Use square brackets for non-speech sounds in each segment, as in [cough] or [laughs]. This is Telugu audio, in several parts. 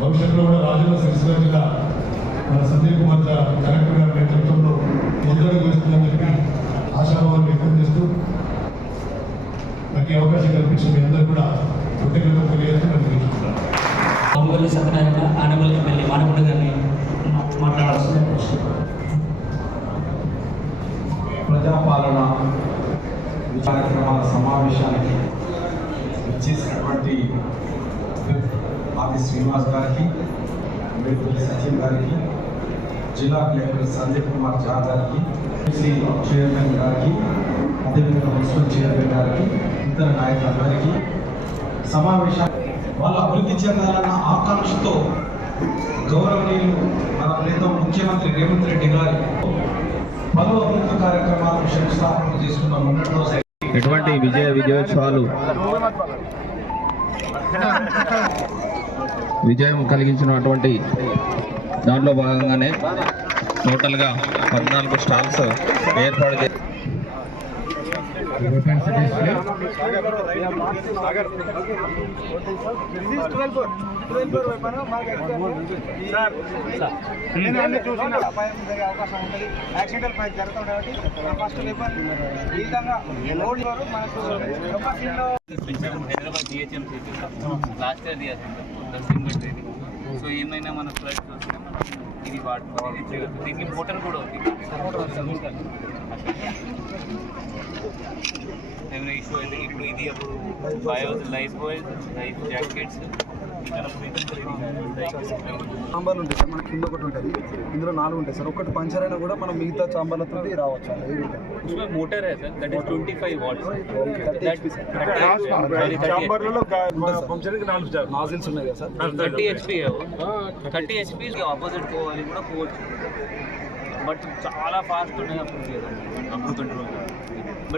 భవిష్యత్తులో కూడా రాజన్న సిరిసిల్ల జిల్లా మన సందీప్ కుమార్ జా కలెక్టర్ గారి నేతృత్వంలో ముందడుగు వేస్తుందని చెప్పి ఆశాభావం వ్యక్తం చేస్తూ నాకు ఈ అవకాశం కల్పించిన మీ అందరూ కూడా కృతజ్ఞతలు తెలియజేస్తూ అంగల్లి సత్యనారాయణ ఆనమల్ ఎమ్మెల్యే మానకొండ గారిని మాట్లాడాల్సింది. ప్రజాపాలన కార్యక్రమాల సమావేశానికి ఇచ్చేసినటువంటి ఆది శ్రీనివాస్ గారికి మేడుపల్లి సచిన్ గారికి జిల్లా కలెక్టర్ సందీప్ కుమార్ ఝా గారికి ఎమ్మెల్సీ చైర్మన్ గారికి అదేవిధంగా మున్సిపల్ చైర్మన్ గారికి ఇతర నాయకులందరికీ సమావేశం వాళ్ళ అభివృద్ధి చెందాలన్న ఆకాంక్షతో గౌరవనీయులు మన ప్రీతం ముఖ్యమంత్రి రేవంత్ రెడ్డి గారి పలు అభివృద్ధి కార్యక్రమాలను శంకుస్థాపన చేసుకున్న మొన్నటి రోజు ఎటువంటి విజయ విజయోత్సవాలు? [laughs] విజయం కలిగించినటువంటి దాంట్లో భాగంగానే టోటల్గా పద్నాలుగు స్టాల్స్ ఏర్పాటు చే యాక్సిడెంటల్ ఫైల్ జరుగుతుంది కాబట్టి ఫస్ట్ పేపర్ ఈ విధంగా రోడ్ మనకు లో Hyderabad GHMC last year dusting తీయాల్సింది so ఏమైనా మన ఫ్లడ్ వస్తే మనం ఇది వాడుకోవాలి ఇది దీనికి మోటార్ కూడా ఉంది. ఏమైనా ఇష్యూ అయితే ఇప్పుడు ఇది అప్పుడు bio life buoys life jackets సాంబార్లు ఉంటాయి సార్ మన కింద ఒకటి ఉంటుంది. ఇందులో నాలుగు ఉంటాయి సార్. ఒకటి పంచర్ అయినా కూడా మనం మిగతా సాంబార్లతో రావచ్చు మోటార్ ట్వంటీ ఫైవ్ ఉన్నాయి కదా sir. Thirty HP thirty HP opposite పోవాలి కూడా పోవచ్చు బట్ చాలా ఫాస్ట్ ఉన్నాయి అప్పుడు. అప్పుడు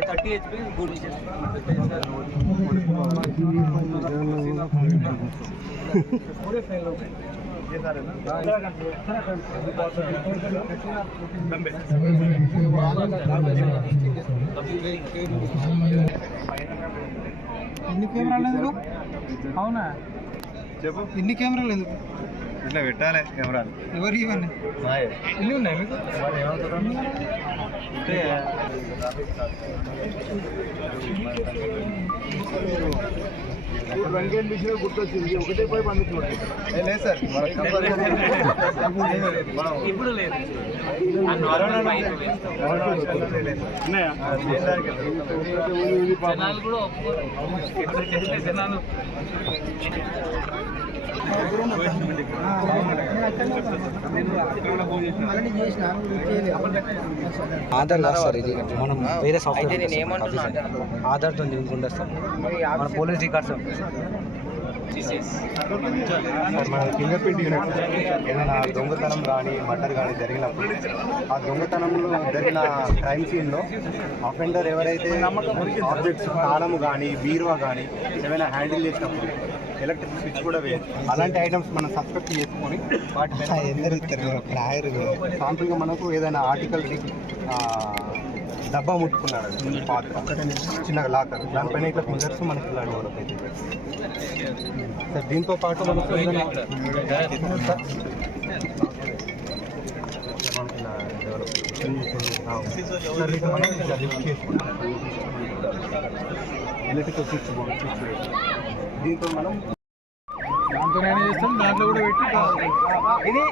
థర్టీ హెచ్పి గుడ్ ఎన్ని కెమెరాలు ఎందుకు? అవునా? చెప్పు. ఎన్ని కెమెరాలు ఎందుకు? ఇట్లా పెట్టాలి కెమెరాలు. ఎవరు ఇవన్నీ ఎన్ని ఉన్నాయి మీకు? వెంకయ్య మిషన్ గుర్తొచ్చింది? ఒకటే పై పండుతున్నాడు లేదు సార్. ఇప్పుడు జనాలు కూడా ఆధార్ కాదు సార్ ఇది. మనం వేరే సాఫ్ట్వేర్ ఆధార్తో లింక్ సార్. మన పోలీస్ రికార్డ్స్ మన ఫింగర్ ప్రింట్ యూనిట్ ఏదైనా దొంగతనం కానీ మర్డర్ కానీ జరిగినప్పుడు ఆ దొంగతనంలో జరిగిన క్రైమ్ సీన్లో అఫెండర్ ఎవరైతే ఆబ్జెక్ట్స్ తాళము కానీ బీరువా కానీ ఏమైనా హ్యాండిల్ చేసినప్పుడు ఎలక్ట్రిక్ స్విచ్ కూడా వేయదు అలాంటి ఐటమ్స్ మనం సస్పెక్ట్ చేసుకొని వాటి సాంపుల్గా [laughs] మనకు ఏదైనా ఆర్టికల్ డబ్బా ముట్టుకున్నాడు. పాత్ర చిన్నగా లాకర్. దానిపైన ఇట్లా ఫింగర్స్ మనకి ఇలా డెవలప్ అవుతుంది సార్ దీంతో పాటు మనకు మనకి ఇలా develop electrical switchboard switch దీంతో మనం దాంతో చేస్తాం? దాంట్లో కూడా పెట్టి ఇది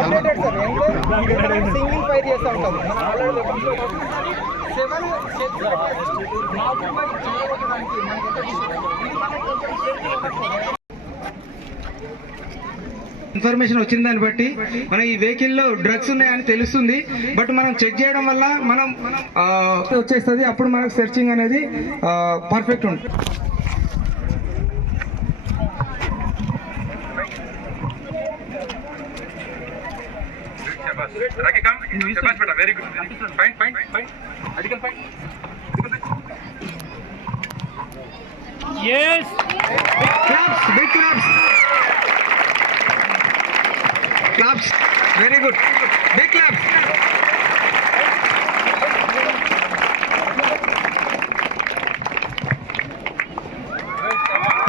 అప్డేటెడ్ సార్ సింగిల్ ఫైర్ చేస్తూ ఉంటుంది సెవెన్ ఇన్ఫర్మేషన్ వచ్చిన దాన్ని బట్టి మన ఈ వెహికల్లో డ్రగ్స్ ఉన్నాయని తెలుస్తుంది. బట్ మనం చెక్ చేయడం వల్ల మనం వచ్చేస్తుంది. అప్పుడు మనకు సెర్చింగ్ అనేది పర్ఫెక్ట్ ఉంటుంది. Raki, come. Shabas, beta. Very good. Fine, fine, fine. Adikan, fine. Yes! Big claps, big claps. Claps. Very good. Big claps.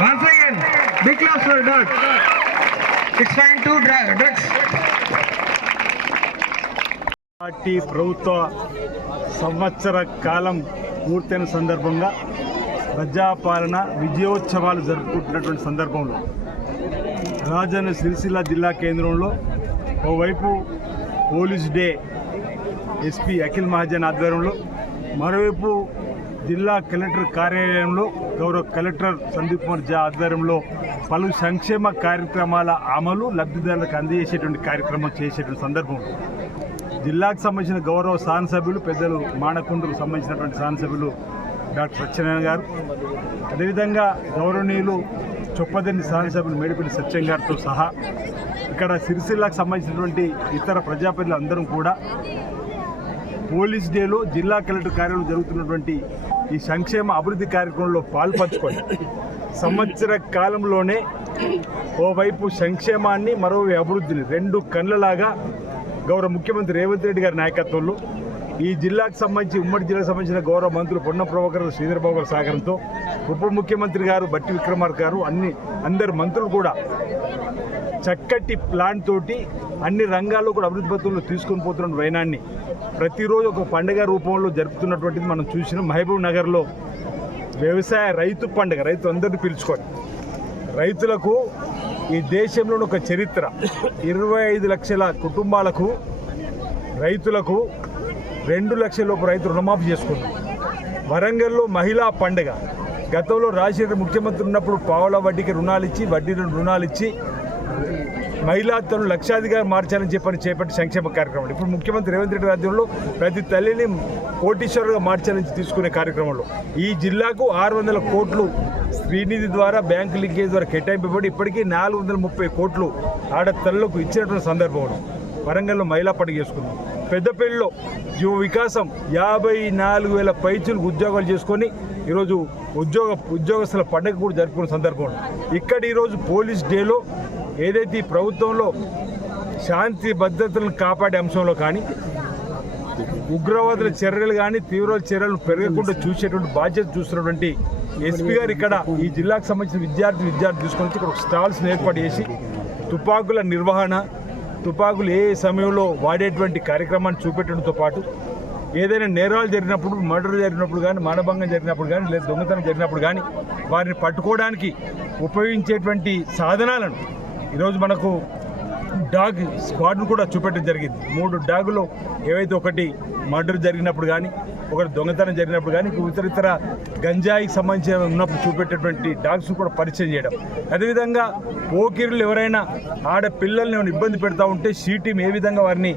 Once again, big claps for Dot. It's time to drugs. Party ప్రభుత్వ సంవత్సర కాలం పూర్తయిన సందర్భంగా ప్రజాపాలన విజయోత్సవాలు జరుపుకుంటున్నటువంటి సందర్భంలో రాజన్న సిరిసిల్ల జిల్లా కేంద్రంలో ఓవైపు police day SP Akhil Mahajan ఆధ్వర్యంలో మరోవైపు జిల్లా కలెక్టర్ కార్యాలయంలో గౌరవ కలెక్టర్ సందీప్ కుమార్ జా ఆధ్వర్యంలో పలు సంక్షేమ కార్యక్రమాల అమలు లబ్ధిదారులకు అందజేసేటువంటి కార్యక్రమం చేసేటువంటి సందర్భంలో జిల్లాకు సంబంధించిన గౌరవ శాసనసభ్యులు పెద్దలు మానకొండకు సంబంధించినటువంటి శాసనసభ్యులు డాక్టర్ సత్యనారాయణ గారు. అదేవిధంగా గౌరవనీయులు చొప్పదండి శాసనసభ్యులు మేడిపల్లి సత్యం గారితో సహా ఇక్కడ సిరిసిల్లాకు సంబంధించినటువంటి ఇతర ప్రజాప్రతిలు అందరం కూడా పోలీస్ డేలో జిల్లా కలెక్టర్ కార్యాలయంలో జరుగుతున్నటువంటి ఈ సంక్షేమ అభివృద్ధి కార్యక్రమంలో పాల్పంచుకొని సంవత్సర కాలంలోనే ఓవైపు సంక్షేమాన్ని మరోవైపు అభివృద్ధిని రెండు కళ్ళలాగా గౌరవ ముఖ్యమంత్రి రేవంత్ రెడ్డి గారి నాయకత్వంలో ఈ జిల్లాకు సంబంధించి ఉమ్మడి జిల్లాకు సంబంధించిన గౌరవ మంత్రులు పొన్న ప్రభాకర్ శ్రీధరబాబు గారి సహకారంతో ఉప ముఖ్యమంత్రి గారు బట్టి విక్రమార్క గారు అన్ని అందరు మంత్రులు కూడా చక్కటి ప్లాన్ తోటి అన్ని రంగాల్లో కూడా అభివృద్ధి పత్రులు తీసుకొని పోతున్న వైనాన్ని ప్రతిరోజు ఒక పండుగ రూపంలో జరుపుతున్నటువంటిది మనం చూసిన. మహబూబ్ నగర్లో వ్యవసాయ రైతు పండుగ రైతు అందరినీ పిలుచుకొని రైతులకు ఈ దేశంలోని ఒక చరిత్ర. ఇరవై ఐదు లక్షల కుటుంబాలకు రైతులకు రెండు లక్షల లోపు రైతు రుణమాఫీ చేసుకున్నారు. వరంగల్లో మహిళా పండుగ. గతంలో రాజశేఖర ముఖ్యమంత్రి ఉన్నప్పుడు పావుల వడ్డీకి రుణాలు ఇచ్చి వడ్డీ రుణాలు ఇచ్చి మహిళా తను లక్షాధికారి మార్చాలని చెప్పని చేపట్టి సంక్షేమ కార్యక్రమాలు ఇప్పుడు ముఖ్యమంత్రి రేవంత్ రెడ్డి రాజ్యంలో ప్రతి తల్లిని కోటీశ్వరుగా మార్చాలని తీసుకునే కార్యక్రమంలో. ఈ జిల్లాకు ఆరు వందల కోట్లు శ్రీనిధి ద్వారా బ్యాంకు లింకేజ్ ద్వారా కేటాయింపబడి ఇప్పటికీ నాలుగు వందల ముప్పై కోట్లు ఆడ ఇచ్చినటువంటి సందర్భం వరంగల్లో మహిళా పండుగ చేసుకున్నాం పెద్దపల్లిలో యువ వికాసం యాభై నాలుగు వేల పైచులకు ఉద్యోగాలు చేసుకొని ఈరోజు ఉద్యోగ ఉద్యోగస్తుల పండుగ కూడా జరుపుకున్న సందర్భం ఇక్కడ ఈరోజు పోలీస్ డేలో ఏదైతే ఈ ప్రభుత్వంలో శాంతి భద్రతలను కాపాడే అంశంలో కానీ ఉగ్రవాదుల చర్యలు కానీ తీవ్ర చర్యలు పెరగకుండా చూసేటువంటి బాధ్యత చూసినటువంటి ఎస్పీ గారు ఇక్కడ ఈ జిల్లాకు సంబంధించిన విద్యార్థి విద్యార్థి తీసుకొని వచ్చి ఇక్కడ ఒక స్టాల్స్ ఏర్పాటు చేసి తుపాకుల నిర్వహణ తుపాకులు ఏ సమయంలో వాడేటువంటి కార్యక్రమాన్ని చూపెట్టడంతో పాటు ఏదైనా నేరాలు జరిగినప్పుడు మర్డర్ జరిగినప్పుడు కానీ మానభంగం జరిగినప్పుడు కానీ లేదా దొంగతనం జరిగినప్పుడు కానీ వారిని పట్టుకోవడానికి ఉపయోగించేటువంటి సాధనాలను ఈరోజు మనకు డాగ్ స్క్వాడ్ను కూడా చూపెట్టడం జరిగింది. మూడు డాగులు ఏవైతే ఒకటి మర్డర్ జరిగినప్పుడు కానీ ఒకటి దొంగతనం జరిగినప్పుడు కానీ ఇతర ఇతర గంజాయికి సంబంధించిన ఉన్నప్పుడు చూపెట్టేటువంటి డాగ్స్ కూడా పరిచయం చేయడం. అదేవిధంగా పోకిరులు ఎవరైనా ఆడపిల్లల్ని పిల్లల్ని ఇబ్బంది పెడతా ఉంటే సీటీం ఏ విధంగా వారిని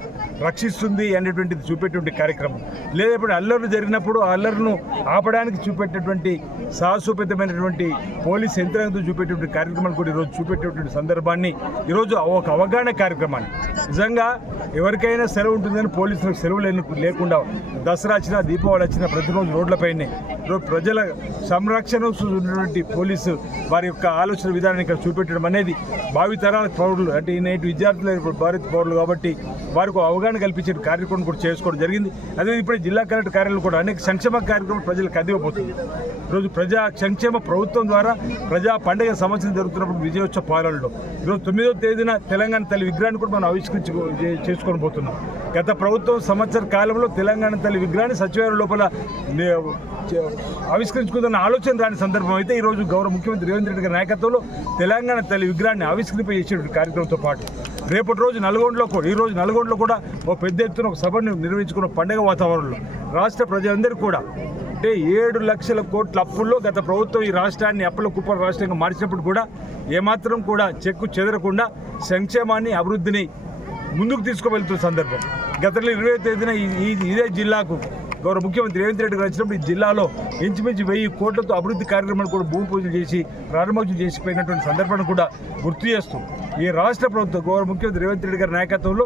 రక్షిస్తుంది అనేటువంటిది చూపేటువంటి కార్యక్రమం. లేదా ఇప్పుడు అల్లర్లు జరిగినప్పుడు ఆ అల్లర్ను ఆపడానికి చూపెట్టేటువంటి సాహసోపేతమైనటువంటి పోలీస్ యంత్రాంగంతో చూపేటువంటి కార్యక్రమాలు కూడా ఈరోజు చూపెట్టేటువంటి సందర్భాన్ని ఈరోజు ఒక అవగాహన కార్యక్రమాన్ని. నిజంగా ఎవరికైనా సెలవు ఉంటుందని పోలీసులకు సెలవు లేని లేకుండా దసరా వచ్చినా దీపావళి వచ్చినా ప్రతిరోజు రోడ్లపైనే ప్రజల సంరక్షణ ఉన్నటువంటి పోలీసు వారి యొక్క ఆలోచన విధానాన్ని ఇక్కడ చూపెట్టడం అనేది భావితరాల పౌరులు అంటే ఈ నేటి విద్యార్థులు భారత పౌరులు కాబట్టి వారికి అవగాహన కల్పించే కార్యక్రమం కూడా చేసుకోవడం జరిగింది. అదే ఇప్పుడు జిల్లా కలెక్టర్ కార్యాలయం కూడా అనేక సంక్షేమ కార్యక్రమాలు ప్రజలకు అందివ్వబోతుంది. ఈరోజు ప్రజా సంక్షేమ ప్రభుత్వం ద్వారా ప్రజా పండుగ సంవత్సరం జరుగుతున్నప్పుడు విజయోత్సవ పాలనలో. ఈరోజు తొమ్మిదో తేదీన తెలంగాణ తల్లి విగ్రహాన్ని కూడా మనం ఆవిష్కరించి చేసుకొని పోతున్నాం. గత ప్రభుత్వం సంవత్సర కాలంలో తెలంగాణ తల్లి విగ్రహాన్ని సచివాలయం లోపల ఆవిష్కరించుకుందన్న ఆలోచన రాని సందర్భం అయితే ఈరోజు గౌరవ ముఖ్యమంత్రి రేవంత్ రెడ్డి గారి నాయకత్వంలో తెలంగాణ తల్లి విగ్రహాన్ని ఆవిష్కరింపజేసేటువంటి కార్యక్రమంతో పాటు రేపటి రోజు నల్గొండలో కూడా ఈరోజు నల్గొండలో కూడా ఓ పెద్ద ఎత్తున ఒక సభను నిర్వహించుకున్న పండగ వాతావరణంలో రాష్ట్ర ప్రజలందరూ కూడా అంటే ఏడు లక్షల కోట్ల అప్పుల్లో గత ప్రభుత్వం ఈ రాష్ట్రాన్ని అప్పుల కుప్పల రాష్ట్రంగా మార్చినప్పుడు కూడా ఏమాత్రం కూడా చెక్కు చెదరకుండా సంక్షేమాన్ని అభివృద్ధిని ముందుకు తీసుకువెళ్తున్న సందర్భం. గతంలో ఇరవై తేదీన ఈ- ఇదే జిల్లాకు గౌరవ ముఖ్యమంత్రి రేవంత్ రెడ్డి గారు వచ్చినప్పుడు ఈ జిల్లాలో ఇంచుమించు వెయ్యి కోట్లతో అభివృద్ధి కార్యక్రమాలు కూడా భూమి పూజలు చేసి ప్రారంభోత్సవం చేసిపోయినటువంటి సందర్భాన్ని కూడా గుర్తు చేస్తూ ఈ రాష్ట్ర ప్రభుత్వం గౌరవ ముఖ్యమంత్రి రేవంత్ రెడ్డి గారి నాయకత్వంలో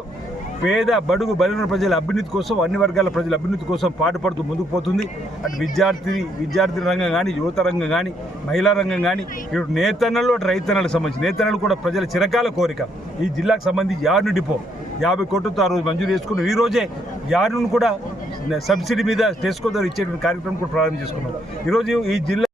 పేద బడుగు బలిన ప్రజల అభ్యున్నతి కోసం అన్ని వర్గాల ప్రజల అభ్యున్నతి కోసం పాటుపడుతూ ముందుకు పోతుంది. అటు విద్యార్థి విద్యార్థి రంగం కానీ యువత రంగం కానీ మహిళా రంగం కానీ ఇటు నేతన్నలు అటు రైతన్నలకు సంబంధించి నేతన్నలు కూడా ప్రజల చిరకాల కోరిక. ఈ జిల్లాకు సంబంధించి యార్ను డిపో. యాభై కోట్లతో ఆ రోజు మంజూరు చేసుకున్నాం ఈ రోజే యార్ను కూడా సబ్సిడీ మీద టెస్కో ఇచ్చేటువంటి కార్యక్రమం కూడా ప్రారంభం చేసుకున్నాం. ఈరోజు ఈ జిల్లా